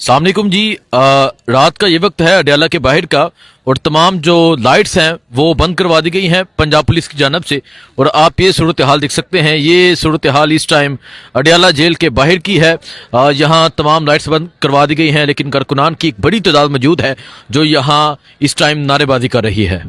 सामकुम जी। रात का ये वक्त है अडयाला के बाहर का और तमाम जो लाइट्स हैं वो बंद करवा दी गई हैं पंजाब पुलिस की जानब से। और आप ये सूरत हाल देख सकते हैं, ये सूरत हाल इस टाइम अडयाला जेल के बाहर की है। यहाँ तमाम लाइट्स बंद करवा दी गई हैं, लेकिन कारकुनान की एक बड़ी तादाद मौजूद है जो यहाँ इस टाइम नारेबाजी कर रही है।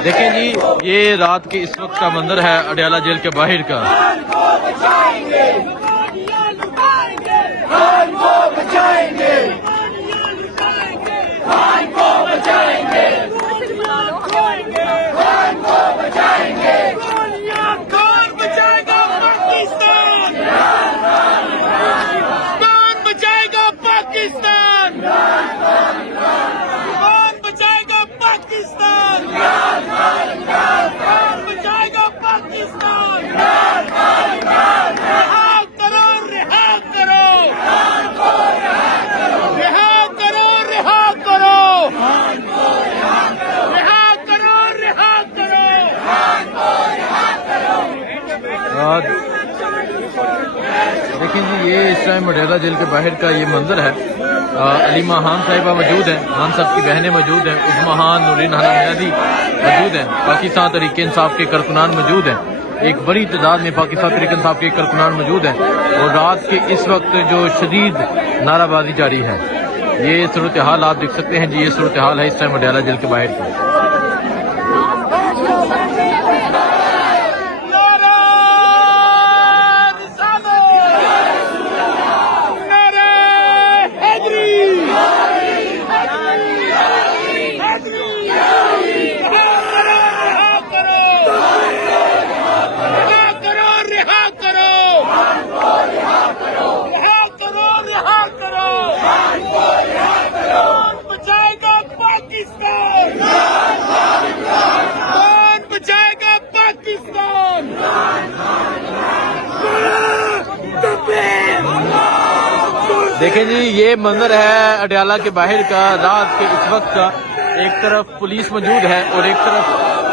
देखें जी, ये रात के इस वक्त का मंजर है अडयाला जेल के बाहर का। देखिए जी, ये इस टाइम अडयाला जेल के बाहर का ये मंजर है। अलीमा खान साहिबा मौजूद हैं, खान साहब की बहनें मौजूद हैं, उस्मा खान, नूरीन हाना मियादी मौजूद हैं, पाकिस्तान तहरीक इंसाफ के कारकुनान मौजूद हैं। एक बड़ी तादाद में पाकिस्तान तहरीक इंसाफ के कारकुनान मौजूद हैं और रात के इस वक्त जो शदीद नाराबाजी जारी है, ये सूरत हाल आप देख सकते हैं जी। ये सूरत हाल है इस टाइम अडयाला जेल के बाहर की। देखें जी, ये मंजर है अडयाला के बाहर का रात के इस वक्त का। एक तरफ पुलिस मौजूद है और एक तरफ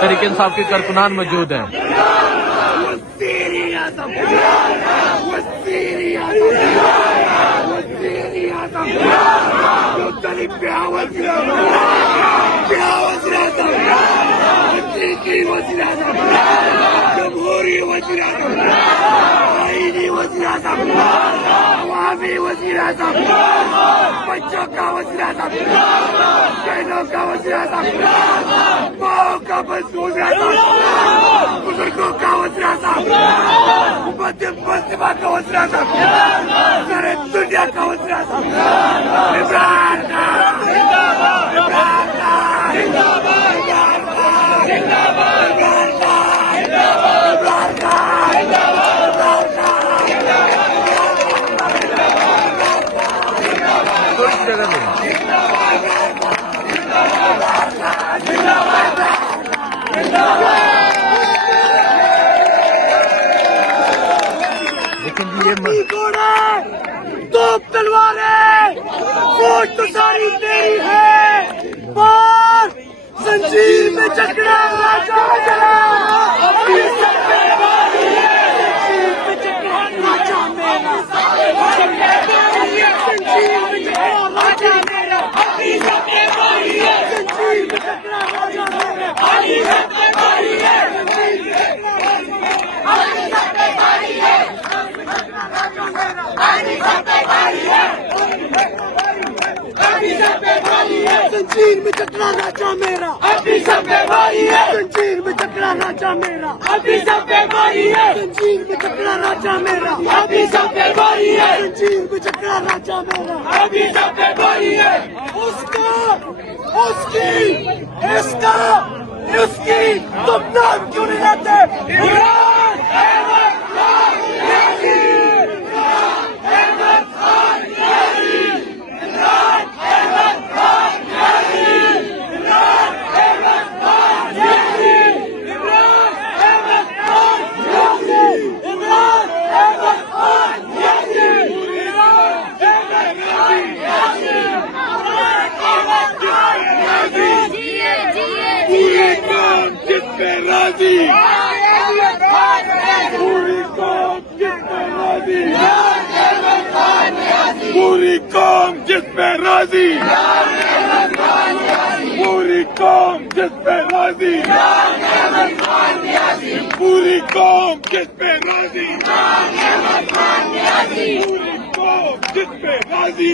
तहरीक इंसाफ के कारकुनान मौजूद हैं। बच्चों का वज़ीर-ए-आज़म, बहनों का वज़ीर-ए-आज़म, माओ का वज़ीर-ए-आज़म, बुजुर्गों का वज़ीर-ए-आज़म, मुस्लिमा का वज़ीर-ए-आज़म, सारे दुनिया का वज़ीर-ए-आज़म, इमरान खान जिंदाबाद, इमरान खान जिंदाबाद, इमरान खान जिंदाबाद, इमरान खान जिंदाबाद, इमरान खान जिंदाबाद, लेकिन ये दो तलवारें, फौज तो सारी तेरी है, पर जंजीर में जकड़ा राजा जला, अभी सब पे भारी है, जंजीर में जकड़ा राजा मेरा, जंजीर में जकड़ा राजा मेरा, अभी सब पे भारी है, जंजीर में जकड़ा राजा मेरा, अभी सब पे भारी है, जंजीर में जकड़ा राजा मेरा, अभी सब पे भारी है, अभी सब पे भारी है, अभी सब पे भारी है, जंजीर में जकड़ा राजा मेरा, अभी सब पे भारी है, जंजीर में जकड़ा राजा मेरा, अभी सब पे भारी है, जंजीर में जकड़ा राजा मेरा, अभी सब पे भारी है, जंजीर में जकड़ा राजा मेरा, अभी सब पे भारी है। उसका, उसकी, इसका, उसकी तुम नाम क्यों नहीं लेते? इमरान अहमद खान यासीन, इमरान अहमद खान यासीन, इमरान अहमद खान यासीन। पे राजी, पूरी कौम जिस पे राजी, पूरी कौम जिस पे राजी, पूरी कौम जिस पे राजी, पूरी कौम जिस पे राजी, पूरी कौम जिस पे राजी,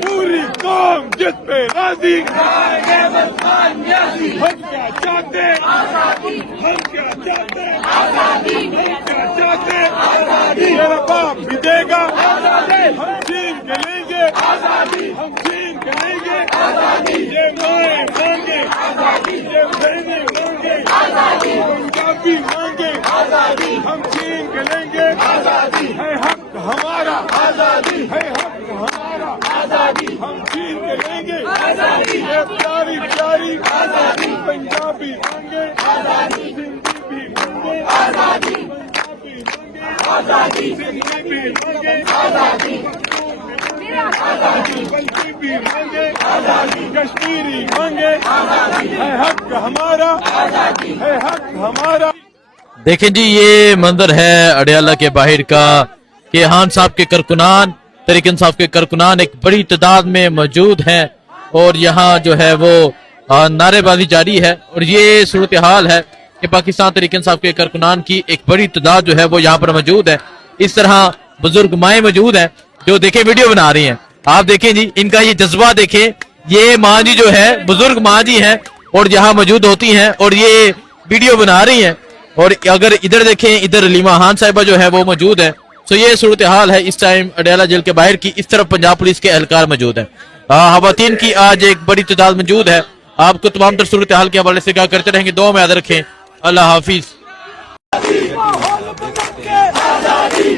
पूरी कौम जिस पे राजी। हम क्या चाहते, हम क्या चाहते, हम क्या चाहते, मेरा बाप भी देगा, हम छीन के लेंगे, हम छीन के लेंगे, ये माएं मांगे, ये बहनें मांगे, पंजाबी मांगे, हम छीन के लेंगे, है हक हमारा, है हक हमारा, हम छीन के लेंगे, ये प्यारी प्यारी पंजाबी मांगे, सिंधी भी मांगे, पंजाबी मांगे, सिंधी भी मांगे, बल्कि भी मांगे, कश्मीरी मांगे, है हक हमारा, है हक हमारा। देखें जी, ये मंजर है अडयाला के बाहर का कि खान साहब के कारकुनान, तहरीक इंसाफ के कारकुनान एक बड़ी तादाद में मौजूद हैं और यहाँ जो है वो नारेबाजी जारी है। और ये सूरत हाल है कि पाकिस्तान तहरीक इंसाफ के कारकुनान की एक बड़ी तादाद जो है वो यहाँ पर मौजूद है। इस तरह बुजुर्ग माएँ मौजूद हैं जो देखें वीडियो बना रही हैं। आप देखें जी, इनका ये जज्बा देखें। ये माँ जी जो है बुजुर्ग माँ जी हैं और यहाँ मौजूद होती हैं और ये वीडियो बना रही हैं। और अगर इधर देखें, इधर अलीमा खान साहिबा जो है वो मौजूद है। तो ये सूरत हाल है इस टाइम अडयाला जेल के बाहर की। इस तरफ पंजाब पुलिस के एहलकार मौजूद है, खवातीन की आज एक बड़ी तादाद मौजूद है। आपको तमाम तर सूरत हाल के हवाले से क्या करते रहेंगे। दुआ में याद रखें। अल्लाह हाफिज। आजादी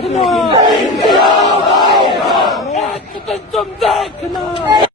देखना, एक दिन तुम देखना।